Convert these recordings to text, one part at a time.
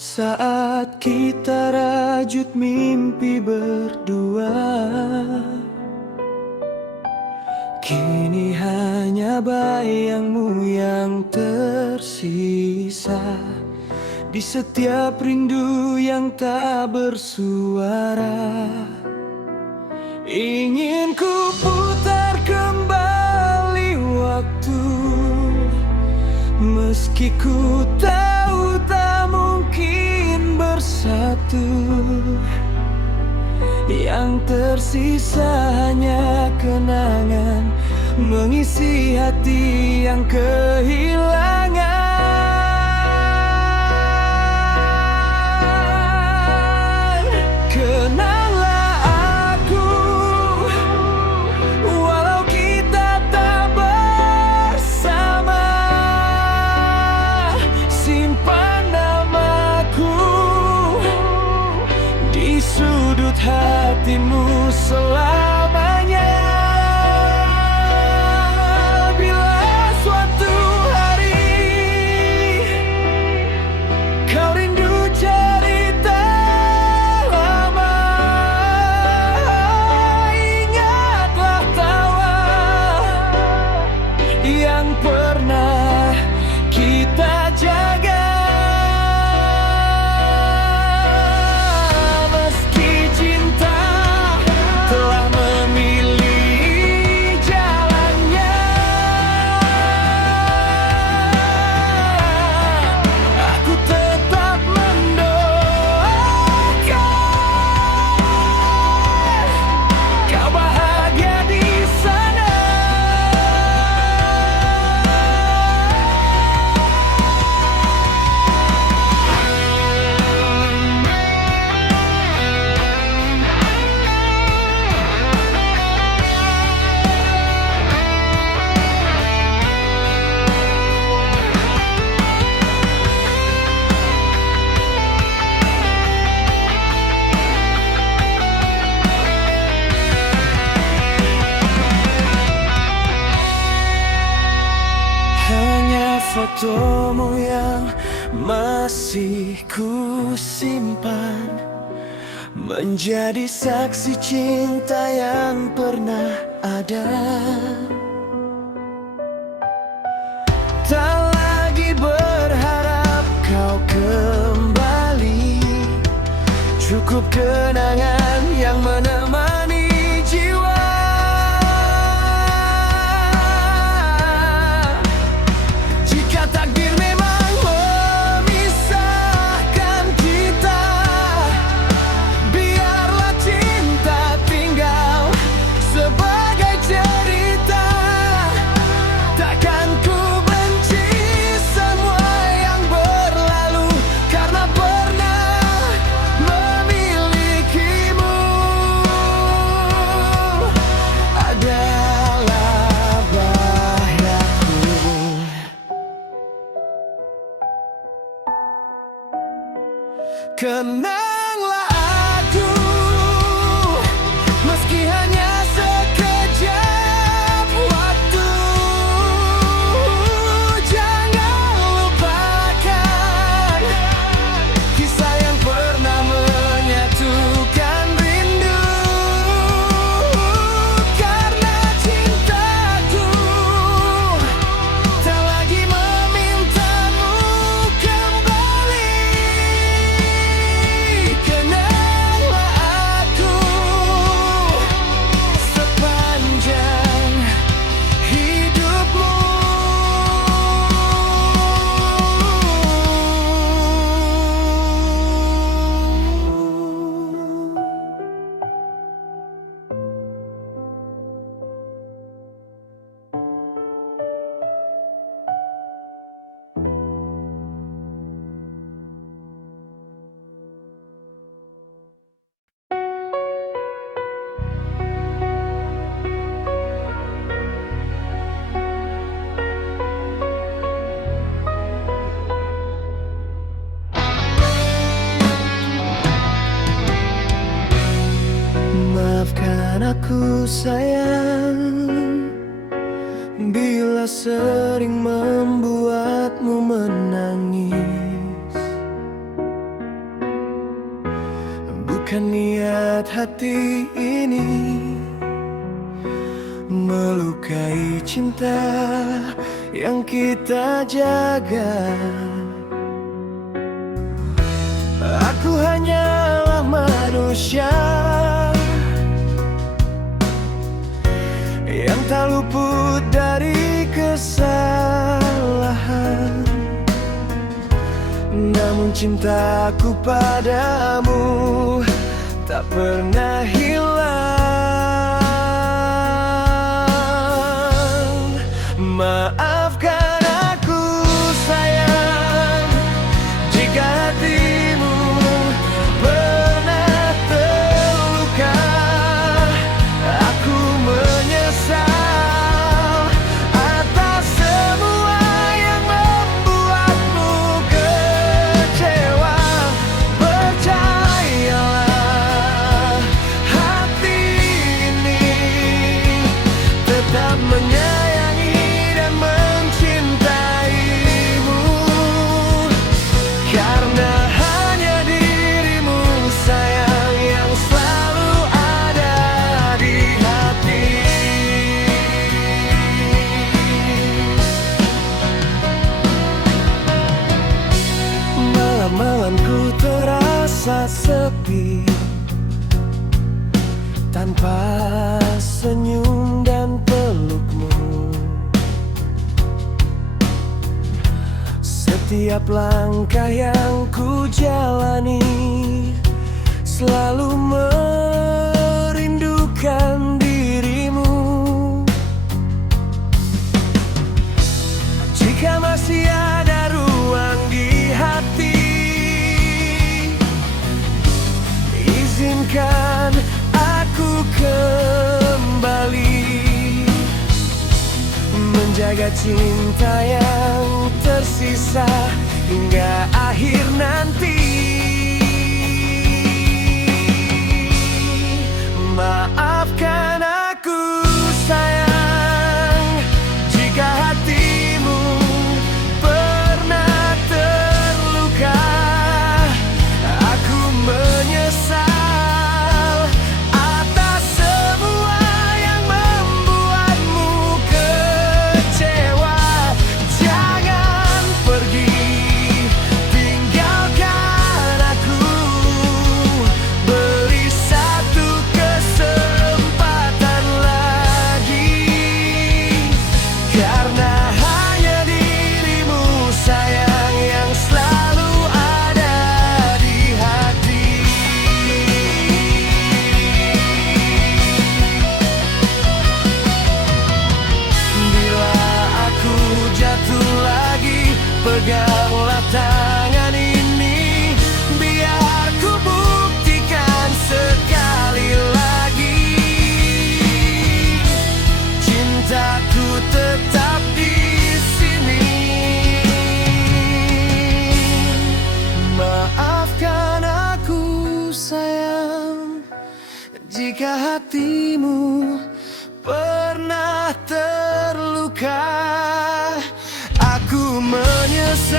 Saat kita rajut mimpi berdua, kini hanya bayangmu yang tersisa di setiap rindu yang tak bersuara. Ingin ku putar kembali waktu, meski ku tahu tak mungkin bersatu. Yang tersisa hanya kenangan mengisi hati yang kehilangan. Kenanglah aku, walau kita tak bersama. Simpan namaku di sudut hatimu selamanya. Bila suatu hari kau rindu cerita lama, ingatlah tawa yang pernah kita jaga. Meski cinta telah memilih jalannya, aku tetap mendoakan kau bahagia di sana. Hanya fotomu yang masih ku simpan, menjadi saksi cinta yang pernah ada. Tak lagi berharap kau kembali, cukup kenangan yang menemani jiwa. Jika takdir memang memisahkan kita, biarlah cinta tinggal sebagai cerita. Takkan ku benci semua yang berlalu, karena pernah memilikimu adalah bahagiaku. Kenanglah aku, meski hanya sekejap waktu. Jangan lupakan kisah yang pernah menyatukan rindu. Karena cintaku tak lagi memintamu kembali. Kenanglah aku sepanjang hidupmu. Maafkan aku sayang, bila sering membuatmu menangis. Bukan niat hati ini melukai cinta yang kita jaga. Aku hanyalah manusia yang tak luput dari kesalahan. Namun cintaku padamu tak pernah hilang. Maafkan aku sayang, jika hatimu pernah terluka. Aku menyesal atas semua yang membuatmu kecewa. Percayalah, hati ini tetap menyayangi dan mencintaimu, karena hanya dirimu sayang yang selalu ada di hati. Malam-malamku terasa sepi tanpa senyum dan pelukmu. Setiap langkah yang ku jalani selalu merindukan dirimu. Jika masih ada ruang di hati, izinkan aku kembali menjaga cinta yang tersisa hingga akhir nanti. Maafkan aku sayang, jika hatimu pernah terluka. Aku menyesal atas semua yang membuatmu kecewa. Jangan pergi, tinggalkan aku. Beri satu kesempatan lagi, karena hanya dirimu sayang yang selalu ada di hati. Bila aku jatuh lagi, peganglah tangan ini, biar ku buktikan sekali lagi cintaku tetap di sini. Maafkan aku sayang, jika hatimu pernah terluka. Aku menyesal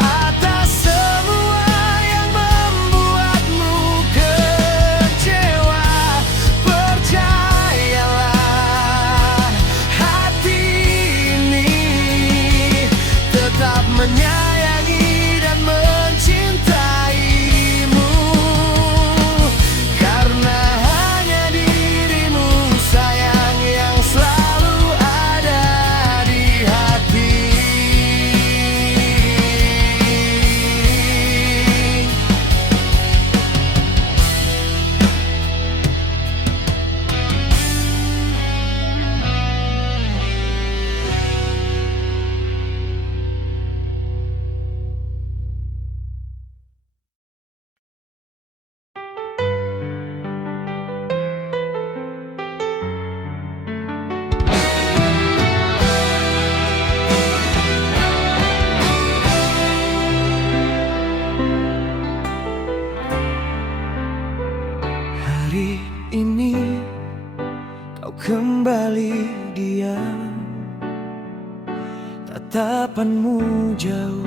atas semua yang membuatmu kecewa. Percayalah, hati ini tetap menyayangi dan mencintaimu, karena hanya dirimu sayang yang selalu ada di hati. Hari ini kau kembali diam, tatapanmu jauh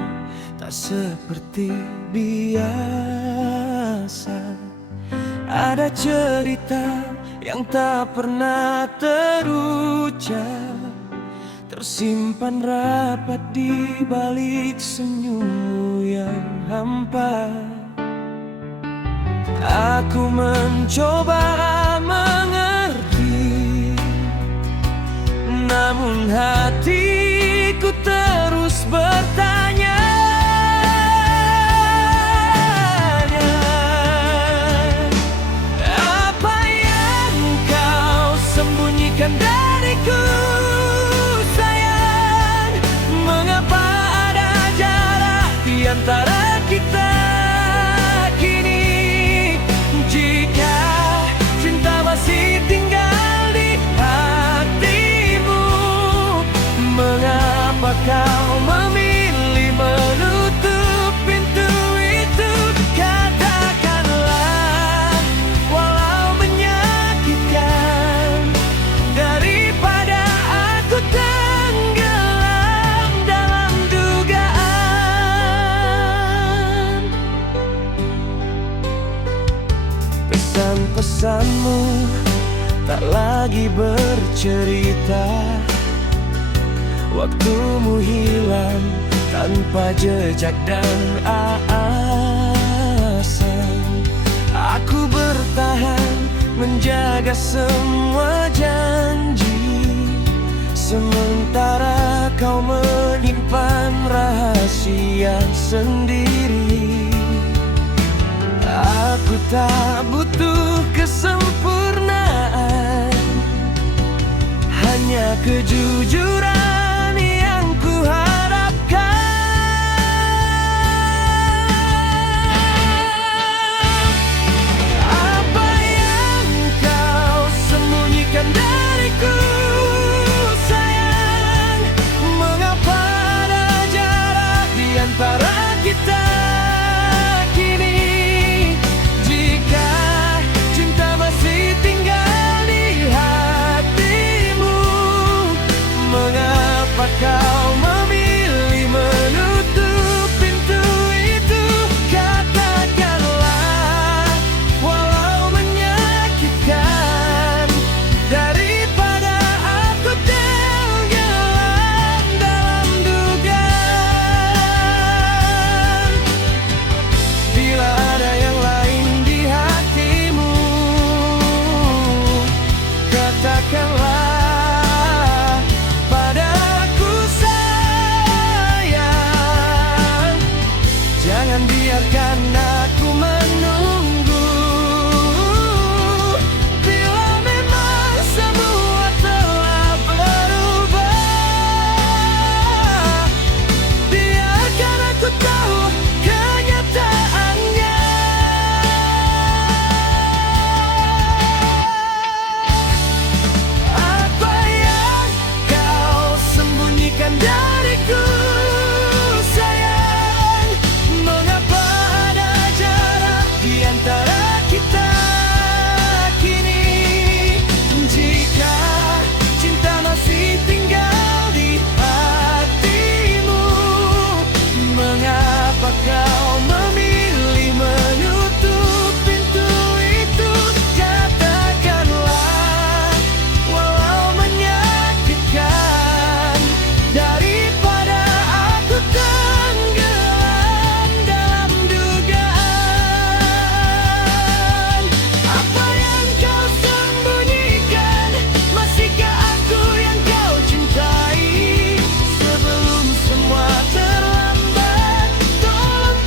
tak seperti biasa. masa. Ada cerita yang tak pernah terucap, tersimpan rapat di balik senyummu yang hampa. Aku mencoba mengerti, namun hatiku terus bertanya. Apa yang kau sembunyikan dariku, sayang? Mengapa ada jarak di antara kita kini? Jika cinta masih tinggal di hatimu, mengapa kau memilih menutup pintu itu? Katakanlah, walau menyakitkan, daripada aku tenggelam dalam dugaan. Pesan-pesanmu tak lagi bercerita, waktumu hilang tanpa jejak dan asa. Aku bertahan menjaga semua janji, sementara kau menyimpan rahasia sendiri. Aku tak butuh kesempurnaan, hanya kejujuran yang kuharapkan. Apa yang kau sembunyikan dariku, sayang? Mengapa ada jarak di antara kita kini? Jika cinta masih tinggal di hatimu, mengapa kau memilih menutup pintu itu? Katakanlah, walau menyakitkan, daripada aku tenggelam dalam dugaan. Bila ada yang lain di hatimu, katakanlah padaku, sayang. Jangan biarkan aku menunggu. Bila memang semua telah berubah, biarkan aku tahu kenyataannya. Apa yang kau sembunyikan dariku, sayang? Mengapa ada jarak di antara kita kini? Jika cinta masih tinggal di hatimu, mengapa kau memilih menutup pintu itu? Katakanlah, walau menyakitkan, daripada aku tenggelam dalam dugaan. Apa yang kau sembunyikan? Masihkah aku yang kau cintai? Sebelum semua terlambat, tolong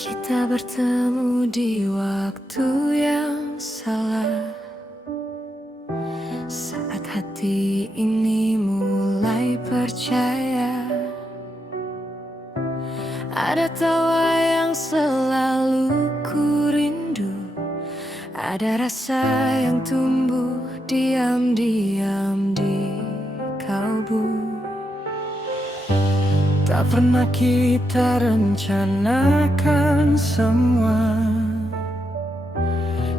Kita bertemu di waktu yang salah, saat hati ini mulai percaya ada tawa yang selalu ku rindu, ada rasa yang tumbuh diam-diam di kalbu. Tak pernah kita rencanakan semua,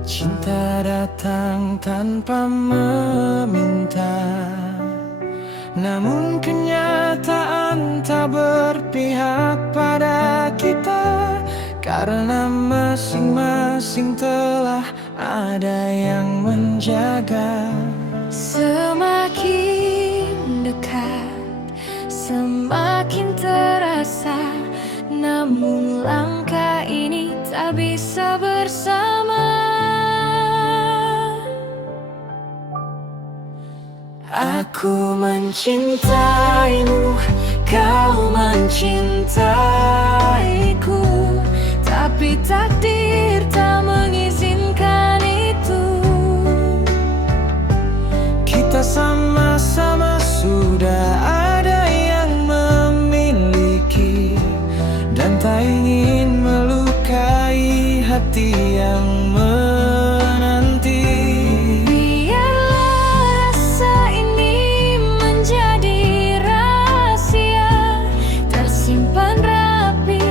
cinta datang tanpa meminta. Namun kenyataan tak berpihak pada kita, karena masing-masing telah ada yang menjaga. Semakin dekat, semakin terasa, namun langkah ini tak bisa bersama. Aku mencintaimu, kau mencintaiku, Tapi takdir tak mengizinkan itu. kita sama-sama sudah ada yang memiliki, dan tak ingin melukai hati yang menanti. Biarlah rasa ini menjadi rahasia, tersimpan rapi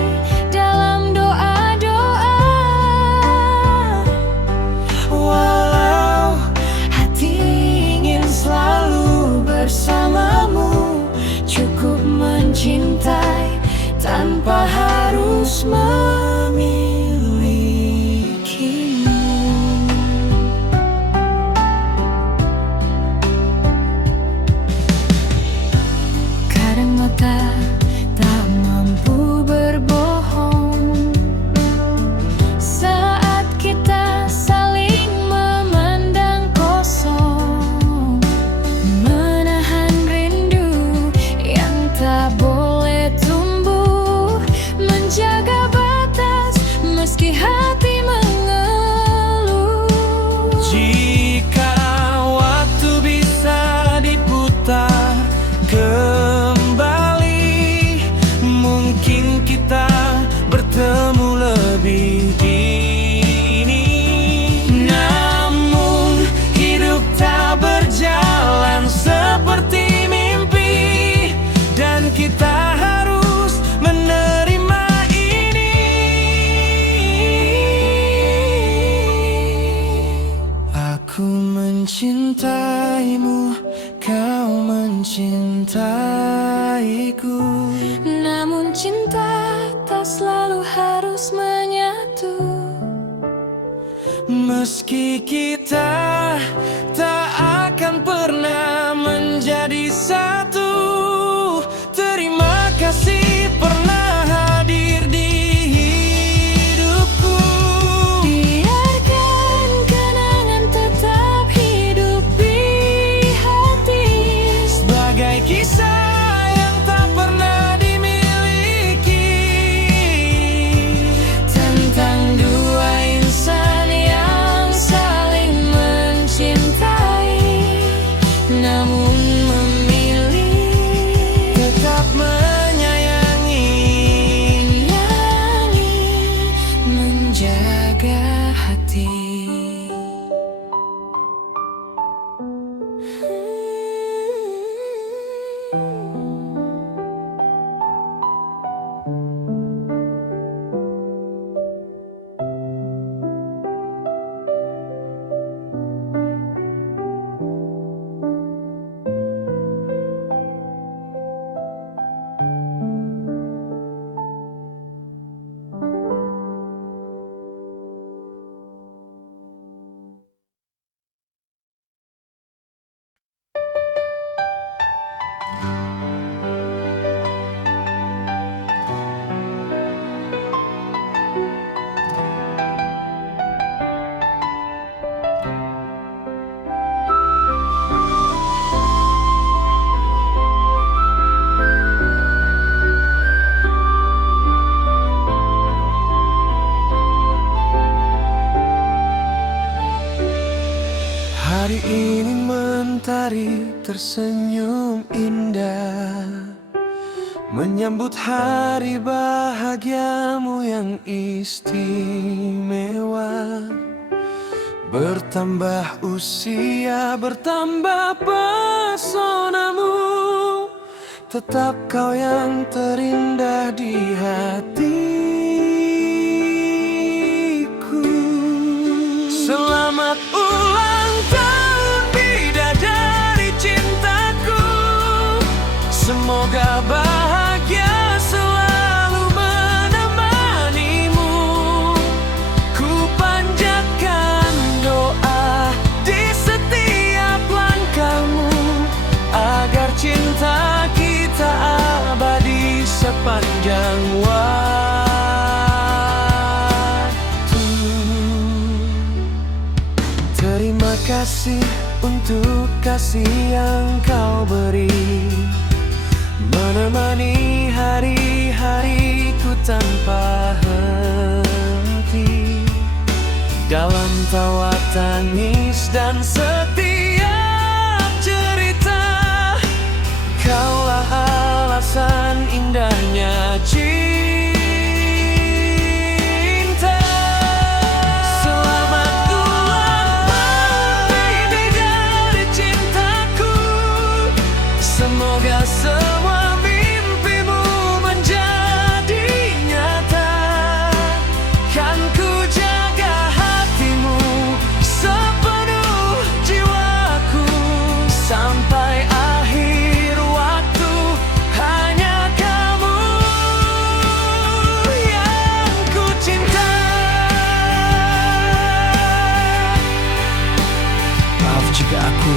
dalam doa-doa. Walau hati ingin selalu bersamamu, Cukup mencintai tanpa harus memilikimu. Kadang mata tak mampu berbohong saat kita saling memandang kosong, menahan rindu yang tak boleh tumbuh, menjaga batas meski hati mengeluh. jika waktu bisa diputar kembali, mungkin kita bertemu lebih dini. Namun hidup tak berjalan seperti mimpi, dan kita harus menerima ini. Aku mencintaimu, kau mencintaiku, Namun cinta tak selalu harus menyatu. meski kita tak akan pernah menjadi satu. Terima kasih pernah hadir di hidupku. Biarkan kenangan tetap hidup di hati, Sebagai kisah yang tak pernah dimiliki, tentang dua insan yang saling mencintai. hari tersenyum indah, menyambut hari bahagiamu yang istimewa. Bertambah usia, bertambah pesonamu, tetap kau yang terindah di hatiku. Selamat ulang tahun bidadari cintaku, semoga bahagia selalu menemanimu. Ku panjatkan doa di setiap langkahmu, agar cinta kita abadi sepanjang waktu. Terima kasih untuk kasih yang kau beri, menemani hari-hariku tanpa henti. Dalam tawa tangis dan setiap cerita, kaulah alasan indahnya cinta. Selamat ulang tahun bidadari cintaku, semoga semua mimpimu menjadi nyata. Kan ku jaga hatimu sepenuh jiwaku, sampai akhir waktu hanya kamu yang ku cinta. Maaf jika aku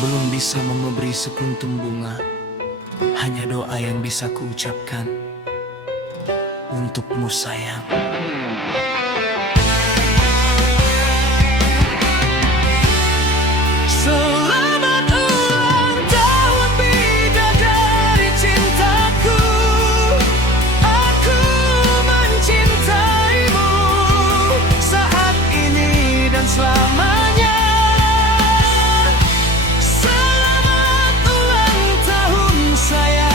belum bisa memberi sekuntum bunga, hanya doa yang bisa kuucapkan untukmu sayang. Selamat ulang tahun bidadari cintaku, aku mencintaimu saat ini dan selamanya. Selamat ulang tahun sayang,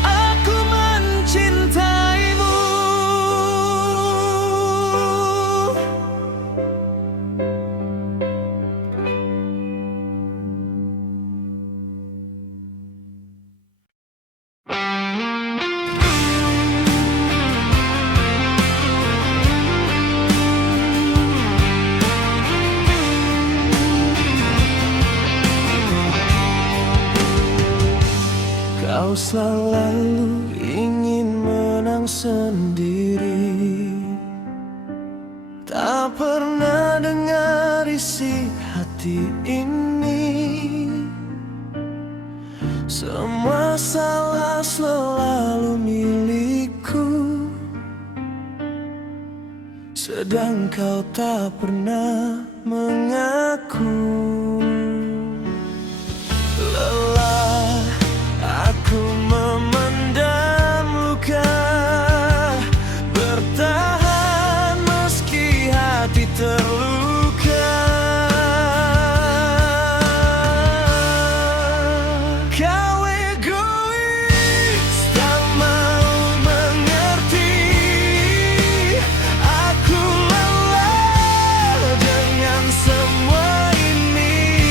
aku mencintaimu. Kau selalu ingin menang sendiri, tak pernah dengar isi hati ini. Semua salah selalu milikku, sedang kau tak pernah mengaku. Lelah aku memendam luka, bertahan meski hati terluka. Kau egois, tak mau mengerti. Aku lelah dengan semua ini.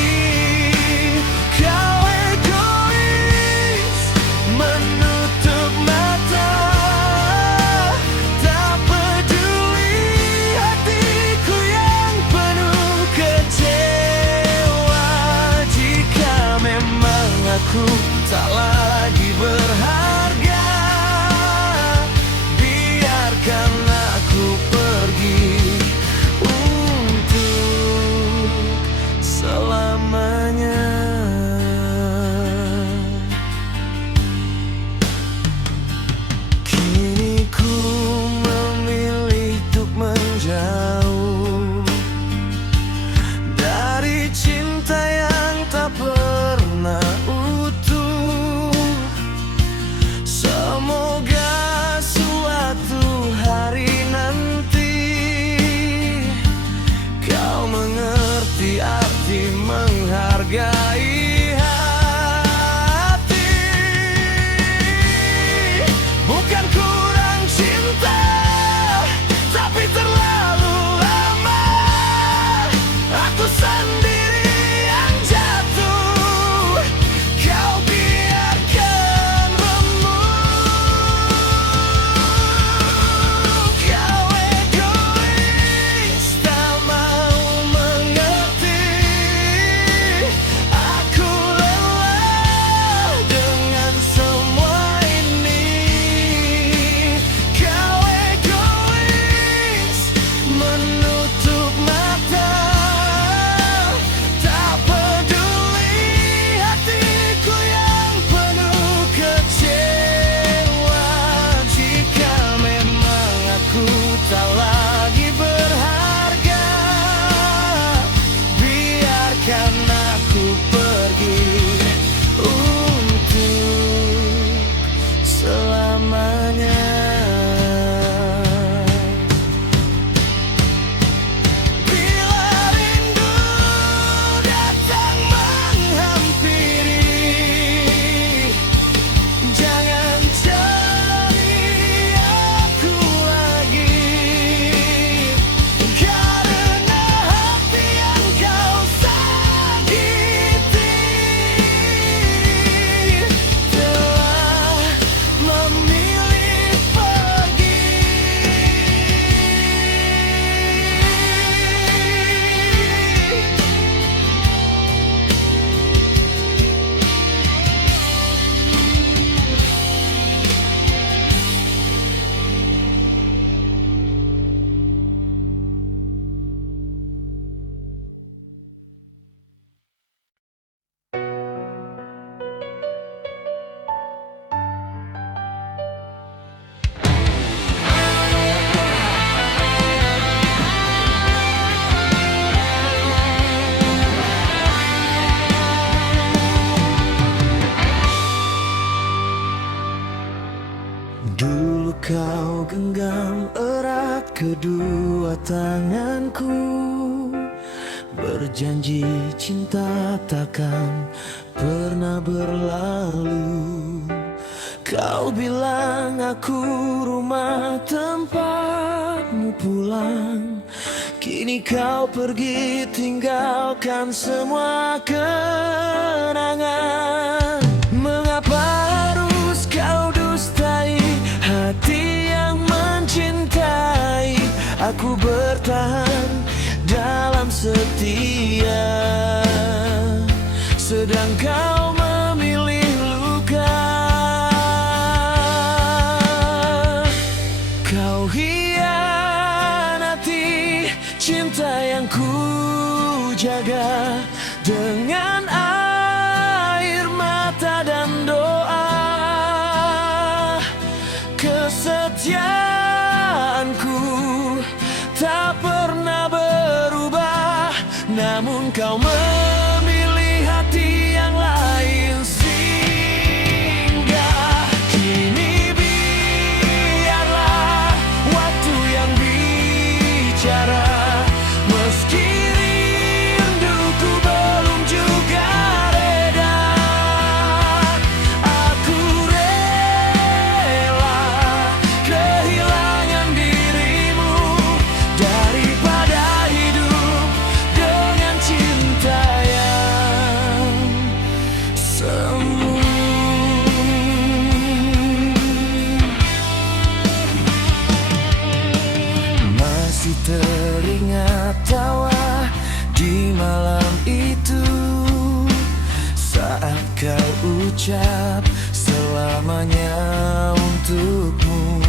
kau genggam erat kedua tanganku, berjanji cinta takkan pernah berlalu. Kau bilang aku rumah tempatmu pulang, kini kau pergi tinggalkan semua kenangan. Mengapa harus kau dustai hati yang mencintai? Aku bertahan dalam setia, sedang kau memilih luka. Kau hianati cinta yang ku jaga dengan air mata dan doa. Kesetiaanku tak pernah berubah, namun kau memilih hati yang lain. Singgah kini, biarlah waktu yang bicara. Meski rinduku belum juga reda, aku rela kehilangan dirimu daripada hidup dengan cinta yang semu. Masih teringat tawa di malam itu, saat kau ucap selamanya untukmu.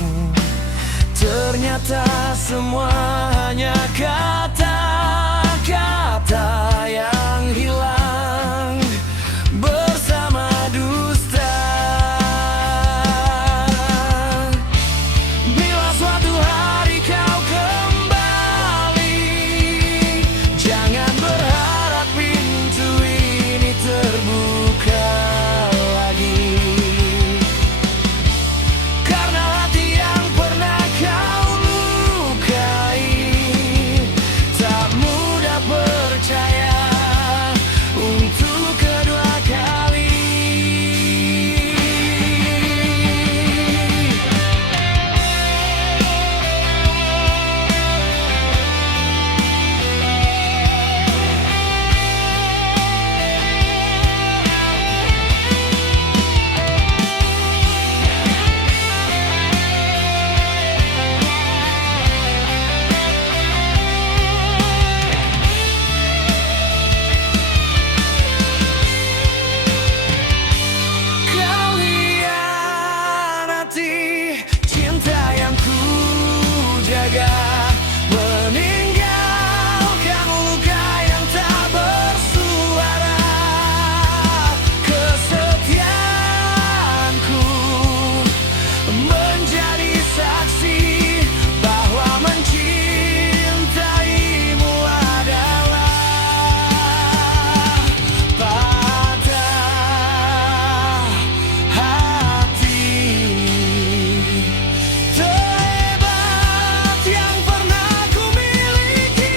Ternyata semua hanya kata-kata yang hilang bersama dusta. Bila suatu hari kau kembali, jangan berharap pintu ini terbuka lagi, karena hati yang pernah kau lukai tak mudah percaya untuk kedua kali. Kau hianati cinta yang ku jaga, meninggalkan luka yang tak bersuara. Kesetiaanku menjadi saksi bahwa mencintaimu adalah patah hati terhebat yang pernah ku miliki.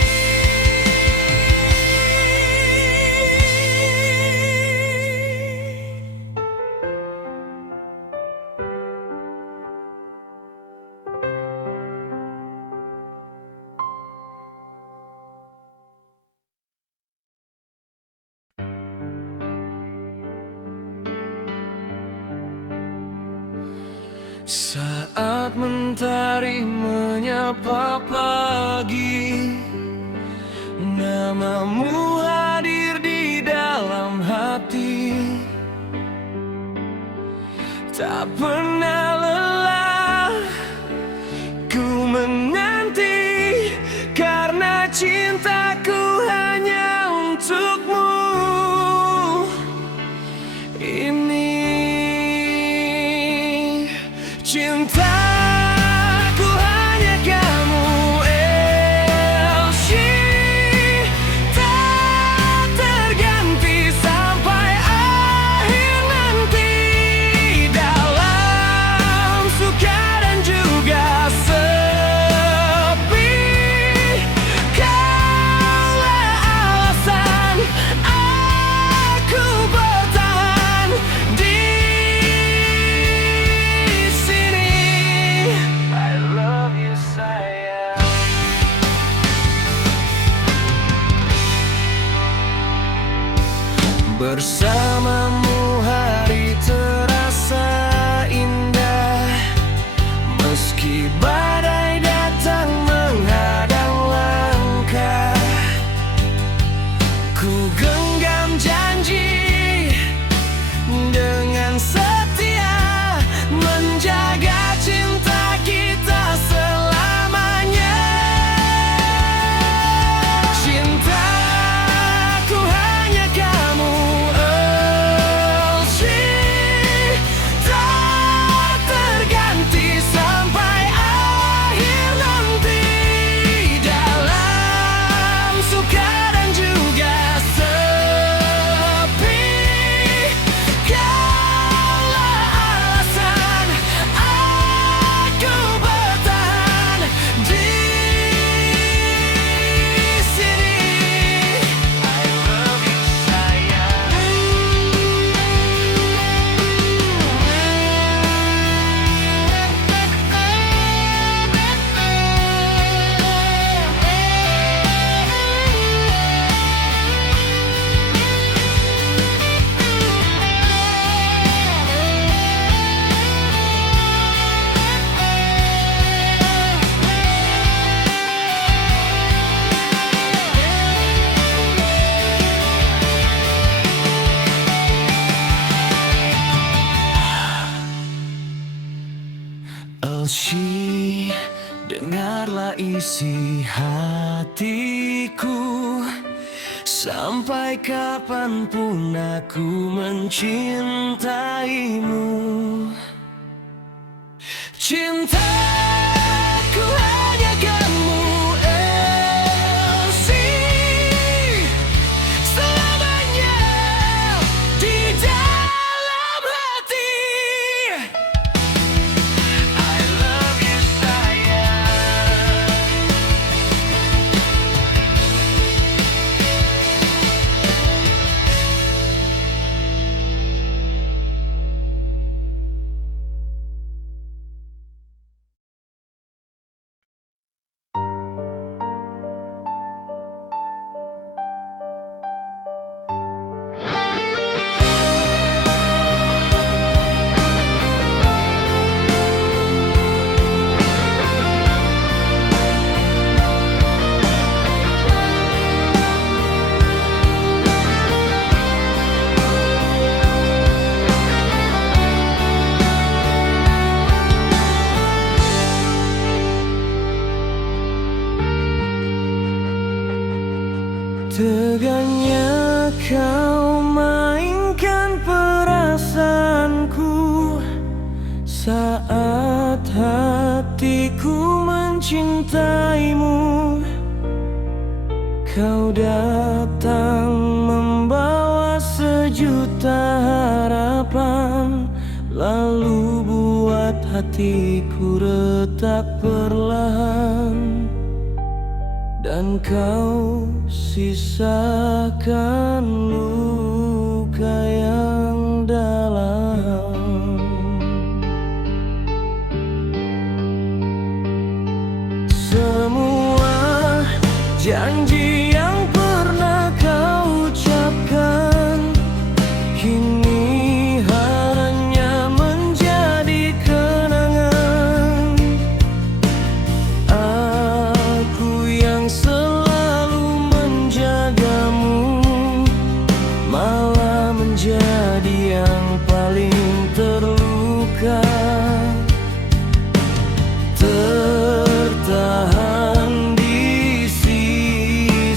Saat mentari menyapa pagi, namamu hadir di dalam hati. Tak pernah lelah ku menanti, karena cintaku hanya untukmu. Ini cintaku hanya kamu, Elshita. Bersamamu hari terasa indah, meski badai datang menghadang langkah. Ku genggam janji dengan setia menjaga cinta kita selamanya. Cintaku hanya kamu, Elsie, tak terganti sampai akhir nanti. Dalam suka dan juga sepi, kaulah alasan aku bertahan di sini. I love you sayang. Elsie, dengarlah isi hatiku. Sampai kapanpun aku mencintaimu. Cintaku hanya kamu, Elsie, selamanya di dalam hati. I love you sayang. Tegaknya kau mainkan perasaanku saat hatiku mencintaimu. Kau datang membawa sejuta harapan, lalu buat hatiku retak perlahan. Dan kau sisakan luka yang dalam. Semua janji yang pernah kau ucapkan kini hanya menjadi kenangan. Aku yang selalu menjagamu malah menjadi yang paling terluka. Tertahan di sisi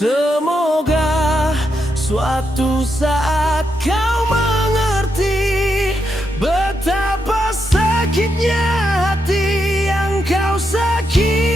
Semoga suatu saat kau mengerti betapa sakitnya hati yang kau sakiti.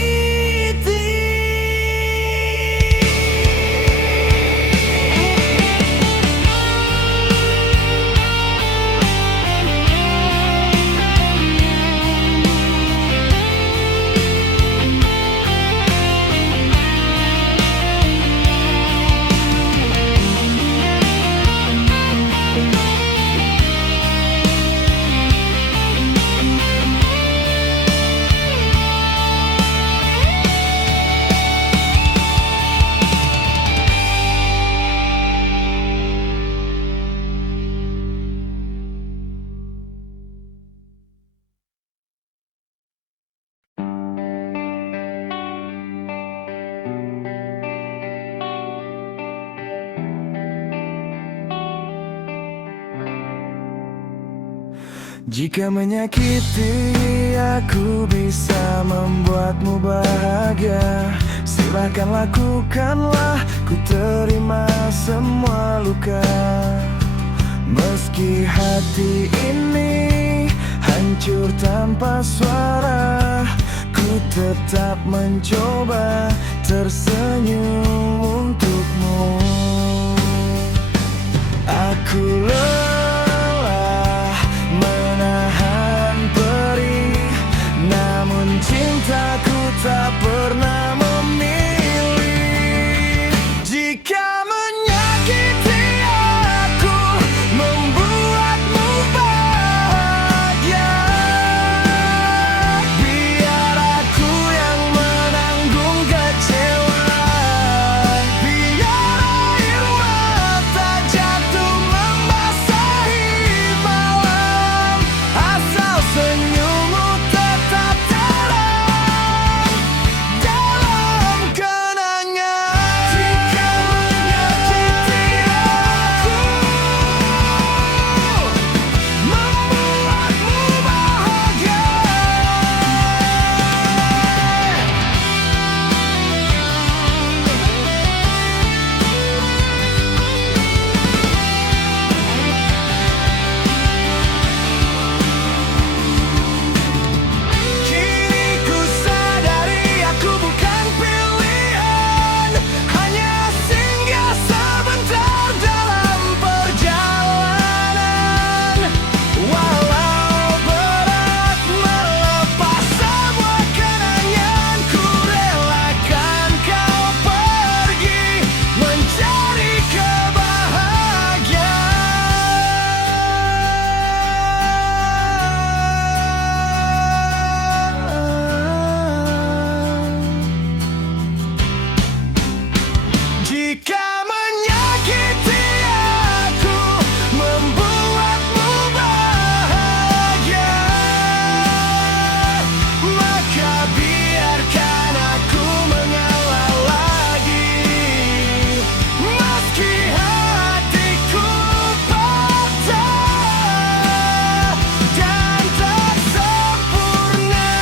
Jika menyakiti aku bisa membuatmu bahagia, silakan lakukanlah, ku terima semua luka. Meski hati ini hancur tanpa suara, ku tetap mencoba tersenyum untukmu. Aku lelah menahan perih, namun cintaku tak pernah memilih. Jika menyakiti aku membuatmu bahagia, biar aku yang menanggung kecewa. Biar air mata jatuh membasahi malam, asal senyummu tetap terang dalam kenangan. Jika menyakiti aku membuatmu bahagia, kini ku sadari aku bukan pilihan, hanya singgah sebentar dalam perjalanan. Walau berat melepas semua kenangan, ku relakan kau pergi mencari kebahagiaan. Jika menyakiti aku membuatmu bahagia, maka biarkan aku mengalah lagi. Meski hatiku patah dan tak sempurna,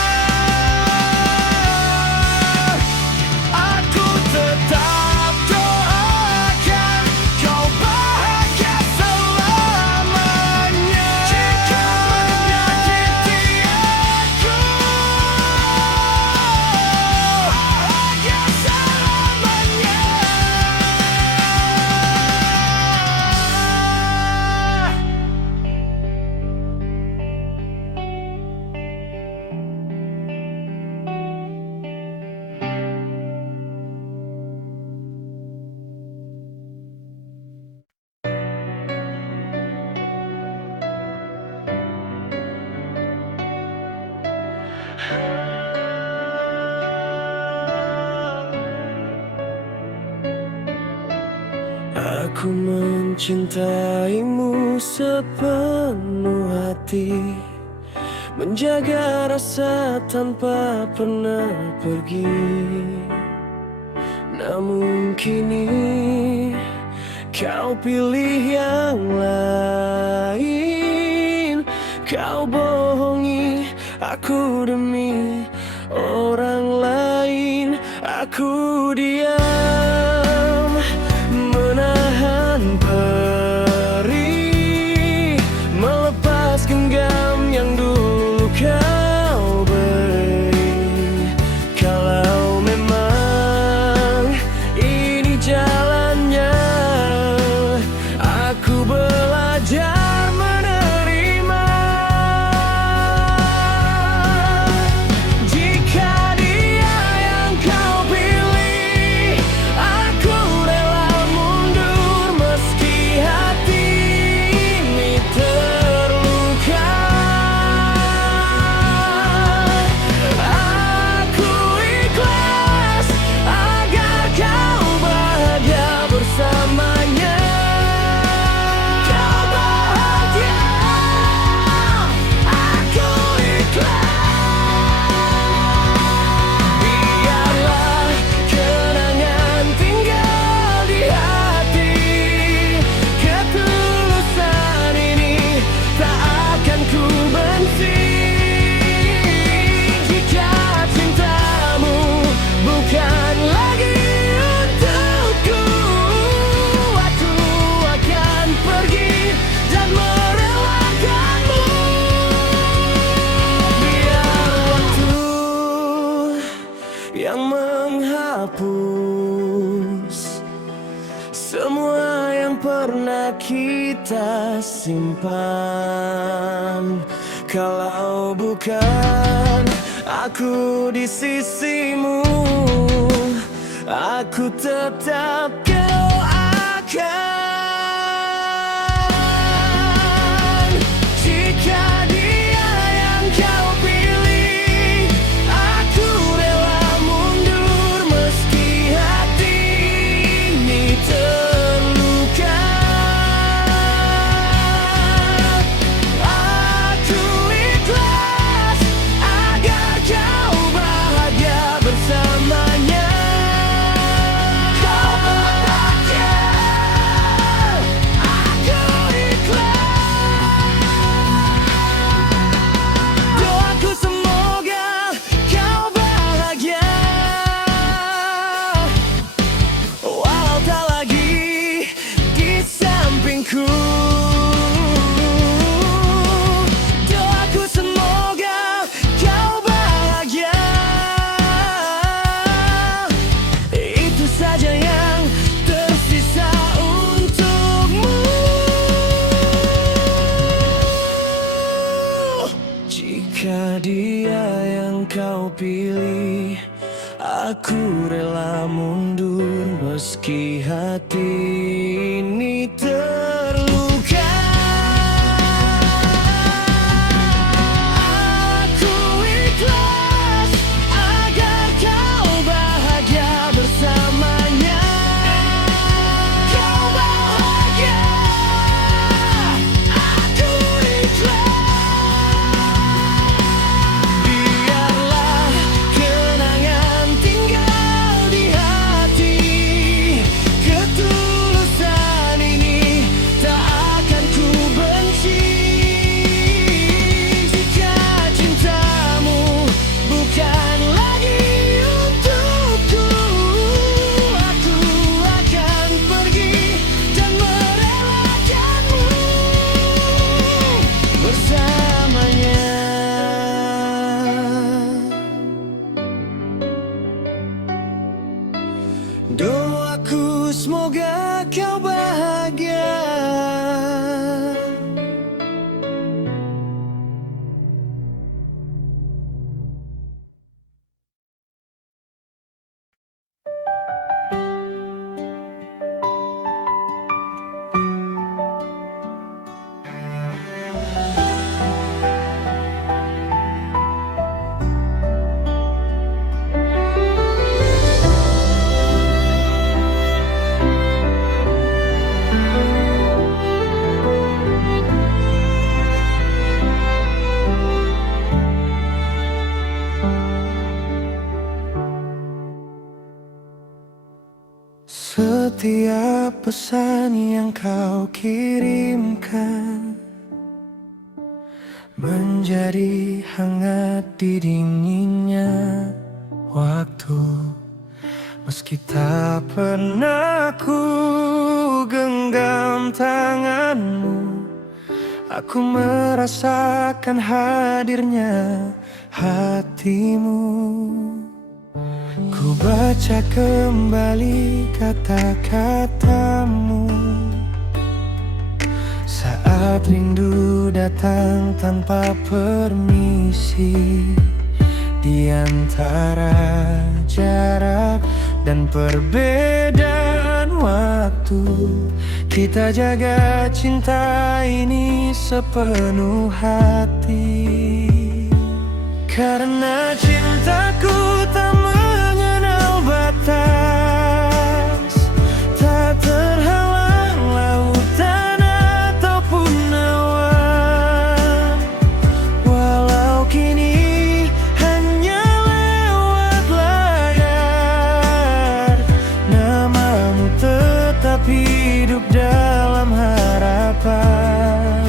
aku tetap doakan kau bahagia selamanya. Jika menyakiti aku bahagia selamanya. Aku mencintaimu sepenuh hati, menjaga rasa tanpa pernah pergi. Namun kini kau pilih yang lain, kau bohongi aku demi orang lain. Aku diam genggam yang dulu kau beri. Kalau memang ini jalannya, aku belajar menerima. Jika dia yang kau pilih, aku rela mundur meski hati ini terluka. Aku ikhlas agar kau bahagia bersamanya. Kau bahagia, aku ikhlas. Biarlah kenangan tinggal di hati. Ketulusan ini tak akan ku benci. Jika cintamu bukan lagi untukku, aku akan pergi dan merelakanmu. Biar waktu yang menghapus semua yang pernah kita simpan. Kalau bukan aku di sisimu, aku tetap doakan. Jika dia yang kau pilih, aku rela mundur meski hati ini terluka. Aku ikhlas agar kau bahagia bersamanya. Kau bahagia, aku ikhlas. Doaku semoga kau bahagia, walau tak lagi di sampingku. Doaku semoga kau bahagia, itu saja yang tersisa untukmu. Jika dia yang kau pilih, aku rela mundur meski hati ini terluka. Aku ikhlas agar kau bahagia bersamanya. Kau bahagia, aku ikhlas. Biarlah kenangan tinggal di hati. Ketulusan ini tak akan ku benci. Jika cintamu bukan lagi untukku, aku akan pergi dan merelakanmu bersamanya. Doaku semoga kau bahagia. Setiap pesan yang kau kirimkan menjadi hangat di dinginnya waktu. Meski tak pernah ku genggam tanganmu, Aku merasakan hadirnya hatimu. Ku baca kembali kata-katamu saat rindu datang tanpa permisi. Di antara jarak dan perbedaan waktu, kita jaga cinta ini sepenuh hati. Karena cintaku tak mengenal batas, tak terhalang lautan ataupun awan. Walau kini hanya lewat layar, namamu tetap hidup dalam harapan.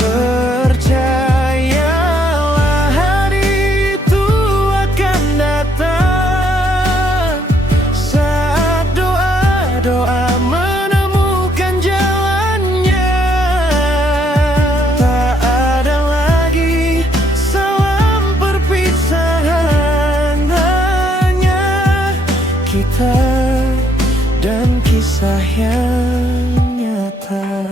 Percayalah, hari itu akan datang saat doa-doa menemukan jalannya. Tak ada lagi salam perpisahan, hanya kita dan kisah yang nyata.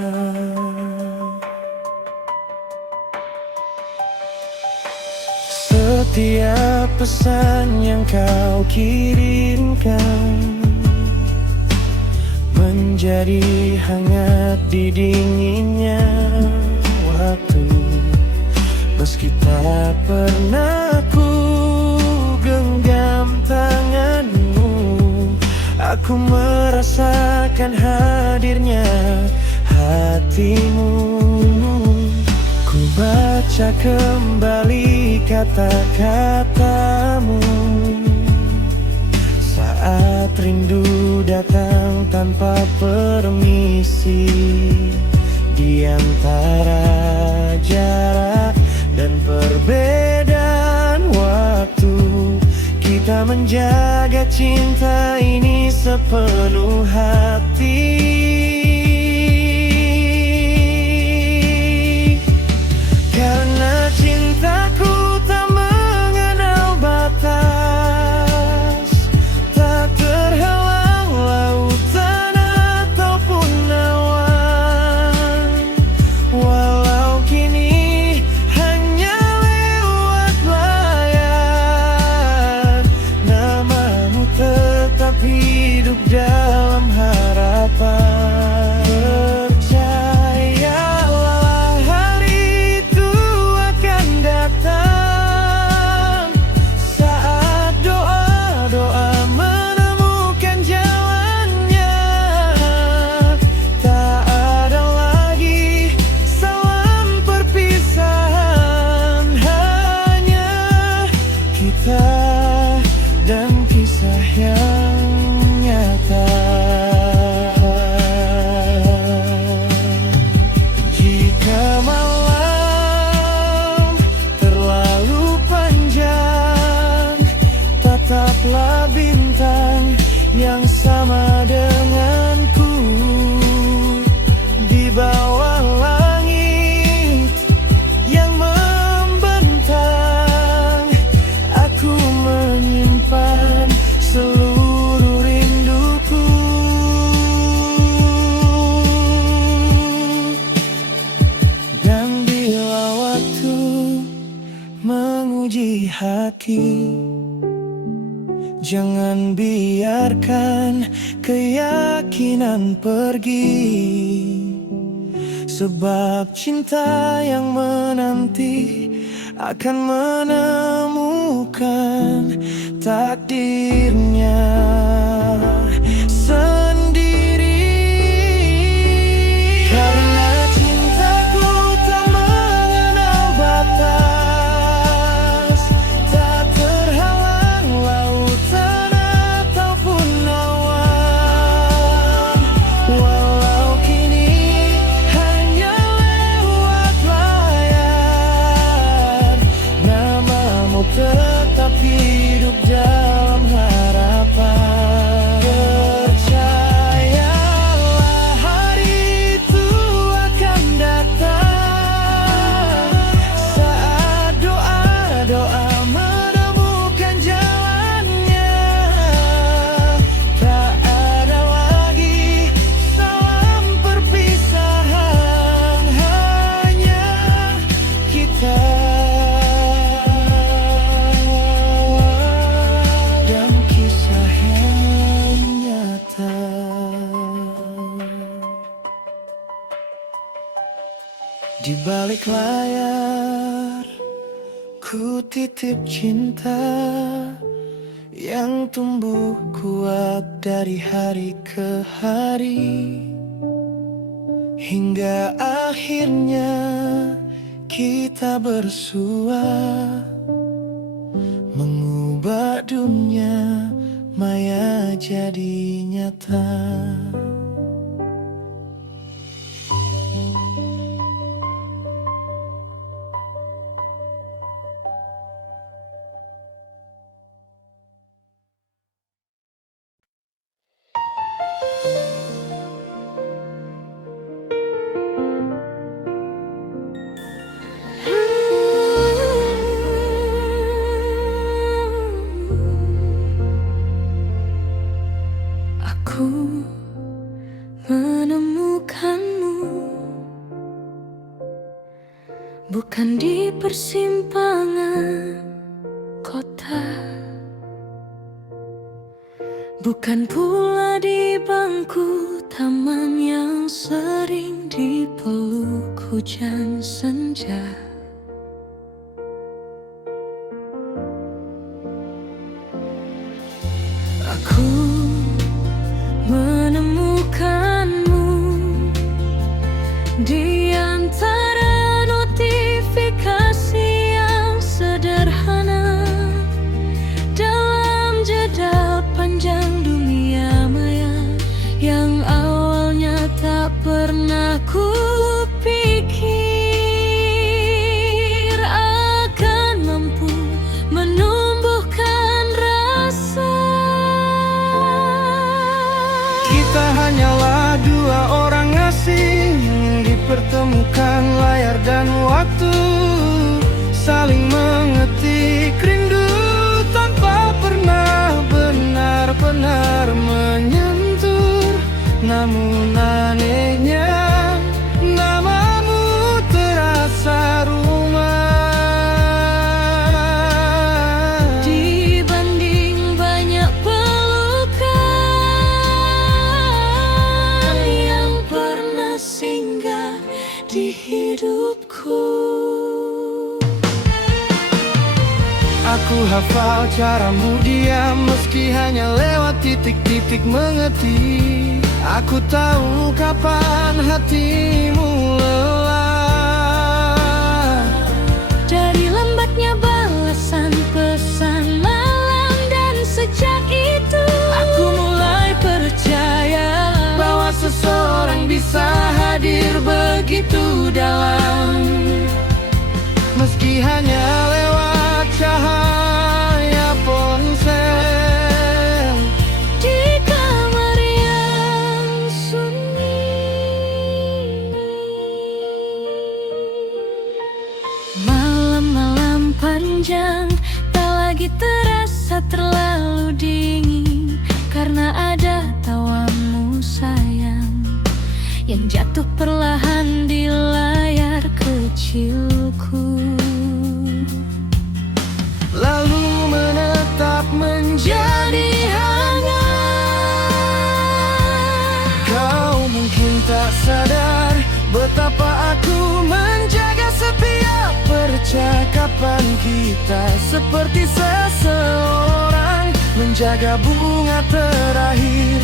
Setiap pesan yang kau kirimkan menjadi hangat di dinginnya waktu. Meski tak pernah ku genggam tanganmu, aku merasakan hadirnya hatimu. Ku baca kembali kata-katamu saat rindu datang tanpa permisi. Di antara jarak dan perbedaan waktu, kita menjaga cinta ini sepenuh hati. Karena cintaku tak mengenal batas, tak terhalang lautan ataupun awan. Walau kini hanya lewat layar, namamu tetap hidup dalam harapan. Percayalah, hari itu akan datang saat doa-doa menemukan jalannya. Tak ada lagi salam perpisahan, hanya kita dan kisah yang nyata. Jika malam terlalu panjang, tataplah bintang yang sama denganku di bawah langit yang membentang. Aku menyimpan seluruh rinduku, dan bila waktu menguji hati, jangan biarkan keyakinan pergi. Sebab cinta yang menanti akan menemukan takdirnya sendiri. Karena cintaku tak mengenal batas, tak terhalang lautan ataupun awan. Walau kini hanya lewat layar, namamu tetap hidup dalam harapan. Percaya balik layar, ku titip cinta yang tumbuh kuat dari hari ke hari, hingga akhirnya kita bersua, mengubah dunia maya jadi nyata. Aku menemukanmu bukan di persimpangan kota, bukan pula di bangku taman yang sering dipeluk hujan senja. Aku menemukanmu di antara notifikasi yang sederhana, dalam jeda panjang dunia maya yang awalnya tak pernah kupikir akan mampu menumbuhkan rasa. Kita hanyalah dua orang asing yang dipertemukan layar dan waktu, saling mengetik rindu tanpa pernah benar-benar menyentuh. Namun anehnya namamu terasa rumah Dibanding banyak pelukan yang pernah singgah di hidupku. Aku hafal caramu diam meski hanya lewat titik-titik mengetik. Aku tahu kapan hatimu lelah Dari lambatnya balasan pesan malam, dan sejak itu aku mulai percaya bahwa seseorang bisa hadir begitu dalam, meski hanya lewat cahaya ponsel di kamar yang sunyi. Malam-malam panjang tak lagi terasa terlalu dingin, karena ada tawamu sayang yang jatuh perlahan di layar kecilku, lalu menetap menjadi hangat. Kau mungkin tak sadar betapa aku menjaga setiap percakapan kita, seperti seseorang menjaga bunga terakhir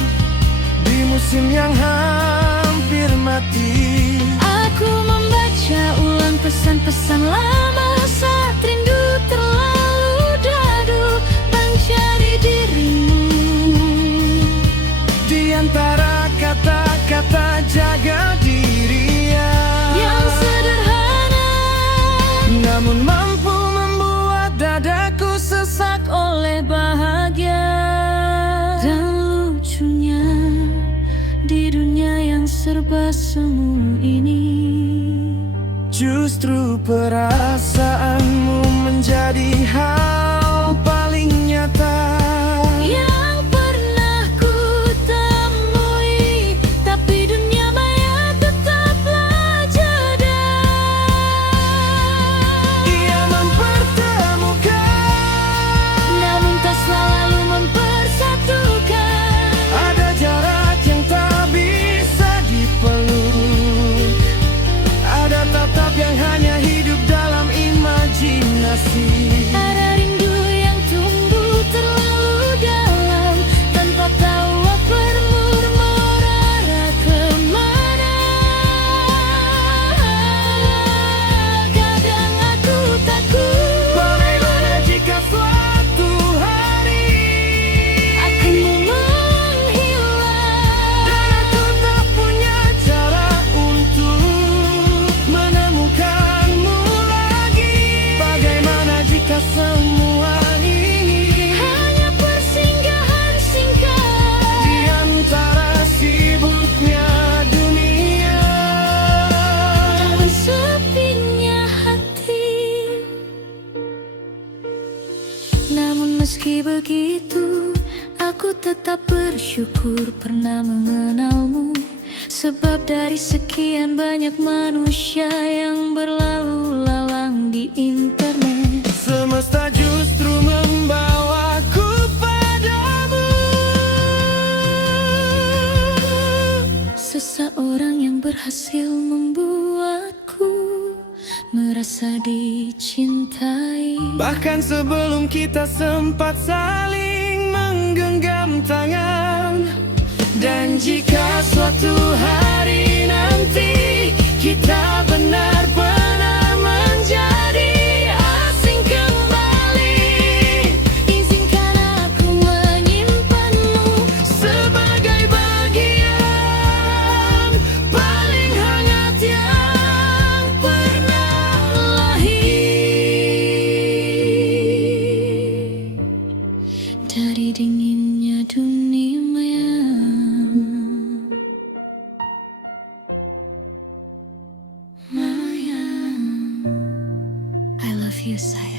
di musim yang hampir mati. Aku membaca ulang pesan-pesan lama saat rindu terlalu dadu mencari dirimu. Di antara kata-kata jaga diri Yang sederhana namun mampu membuat dadaku sesak oleh bahagia. Dan lucunya di dunia yang serba semu ini, justru perasaanmu menjadi hal paling nyata yang pernah ku temui. Tapi dunia maya tetaplah jeda. ia mempertemukan, Namun tak selalu mempersatukan. ada jarak yang tak bisa dipeluk, ada tatap yang kasih. Ada rindu yang tumbuh terlalu dalam, tanpa tahu apa mengarah kemana. Kadang aku takut, Bagaimana jika suatu hari aku menghilang, dan aku tak punya cara untuk menemukanmu lagi? Bagaimana jika semua ini hanya persinggahan singkat di antara sibuknya dunia? dan sepinya hati? Namun meski begitu, aku tetap bersyukur pernah mengenalmu. Sebab dari sekian banyak manusia yang berlalu lalang di internet, Semesta justru membawaku padamu. seseorang yang berhasil membuatku merasa dicintai. Bahkan sebelum kita sempat saling menggenggam tangan. Dan jika suatu hari nanti kita benar-benar menjadi asing kembali, Izinkan aku menyimpanmu sebagai bagian paling hangat yang pernah lahir dari dinginnya dunia. Maya, I love you, sayang.